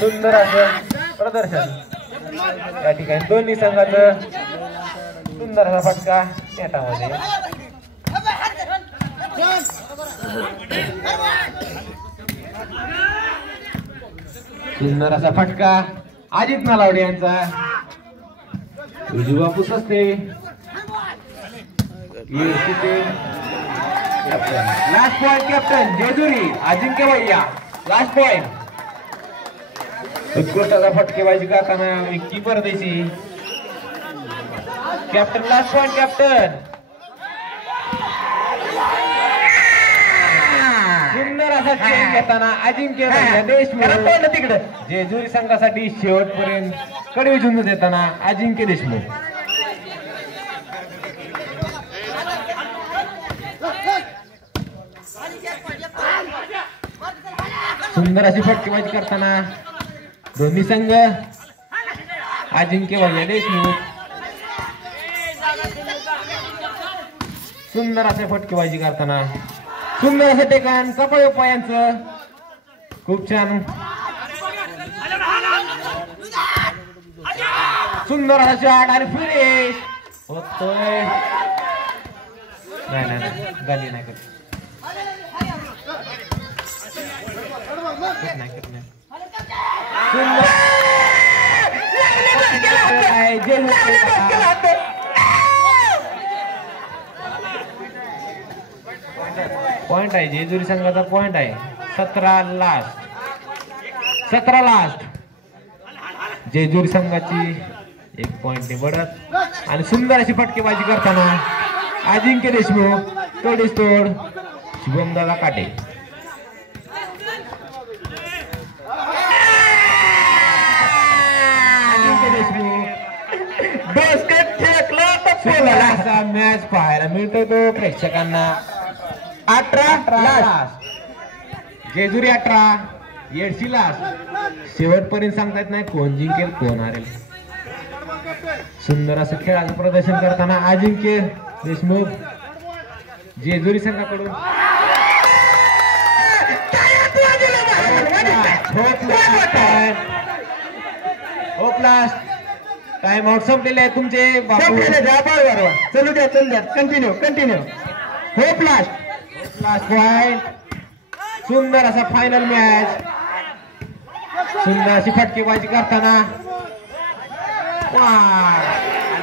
सुंदर असं प्रदर्शन या ठिकाणी दोन्ही संघाचं सुंदर असा फटका नेटामध्ये. सुंदर असा फटका अजित नालावडे यांचा. बापूस असते लास्ट पॉइंट कॅप्टन जेजुरी अजिंक्य भैया. लास्ट पॉइंट उत्कृष्टाचा फटकेबाजी करताना कीपर देशी कॅप्टन. Last point captain. सुंदर असा चेंज घेताना अजिंक्य भैया देशमुख तिकडे जेजुरी संघासाठी शेवटपर्यंत कडवी झुंज देताना अजिंक्य देशमुख. सुंदर अशी फटकेबाजी करताना दोन्ही संघ अजिंक्य भैया देशमुख. सुंदर असे फटकेबाजी करताना सुंदर असं टेकान कपाळ उपायांचं खूप छान. सुंदर असा शॉट आणि फिनिश होतोय. नाही गाली नाही करत. पॉइंट आहे जेजुरी संघाचा पॉइंट आहे. 17 लास्ट जेजुरी संघाची 1 पॉइंट बढत. आणि सुंदर अशी फटकेबाजी करताना अजिंक्य देशमुख तोडीस तोड शुभमदादा काटे. असा मॅच पाहायला मिळतो तो प्रेक्षकांना. 18 लास्ट जेजुरी 18 येडशी लास्ट. शेवटपर्यंत सांगता येत नाही कोण जिंकेल कोण हारेल. सुंदर असं खेळाचं प्रदर्शन करताना अजिंक्य देशमुख जेजुरी संघाकडून. टाइम आउट संपलेले आहे तुमचे. चलू द्या कंटिन्यू. Hope last point. सुंदर असा फायनल मॅच. सुंदर अशी फटकेबाजी करताना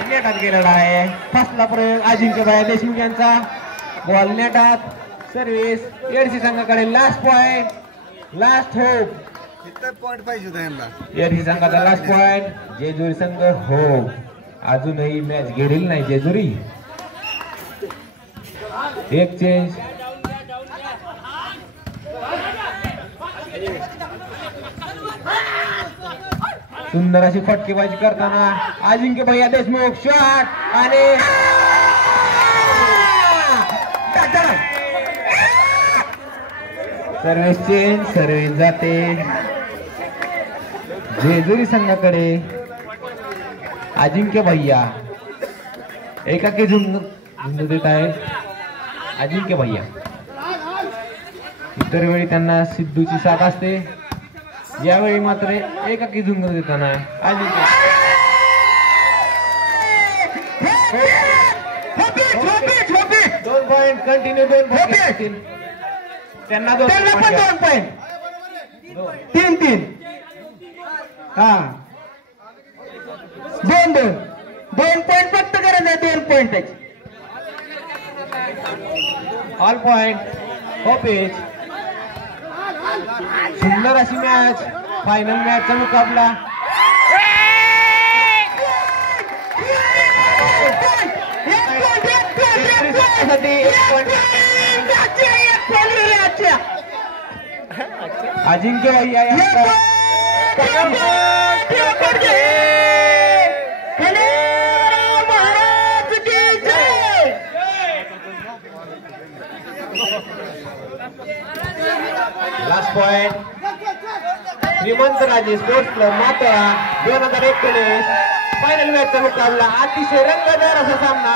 नेटात गेलेला आहे. फसला प्रयोग अजिंक्य भैया देशमुख यांचा. बॉल नेटात. सर्व्हिस येडशी संघाकडे. Last point. Last hope. Point पाहिजे येडशी संघाचा लास्ट पॉइंट. जेजुरी संघ हो अजूनही मॅच घेरेल नाही जेजुरी. एक चेंज. सुंदर अशी फटकेबाजी करताना अजिंक्य भैया देशमुख शॉट आणि सर्व्हिस चेंज. सर्व्हिस जाते जेजुरी संघाकडे. अजिंक्य भैया एकाकी झुंज देत आहे अजिंक्य भैया. इतर वेळी त्यांना सिद्धूची साथ असते. यावेळी मात्र एकाकी झुंज देताना अजिंक्य. 2 पॉइंट कंटिन्यू. 2 पॉइंट त्यांना 2 पॉइंट. 3 हा 2 पॉइंट फक्त गरज आहे. 2 पॉइंट ऑल पॉइंट. होपेज. सुंदर अशी मॅच. फायनल मॅचचा मुकाबला. अजिंक्य भैया लास्ट पॉइंट. श्रीमंत राजे स्पोर्ट्स क्लब मातळा 2019 फायनल मॅचचा मुकाबला. अतिशय रंगतदार असा सामना.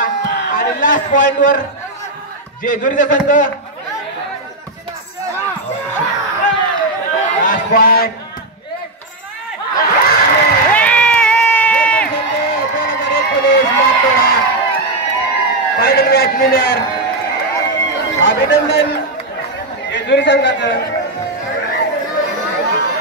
आणि लास्ट पॉइंट वर जेजुरीचा संघ पॉइंट फायनल मॅच विनर अभिनंदन जेजुरी संघाचं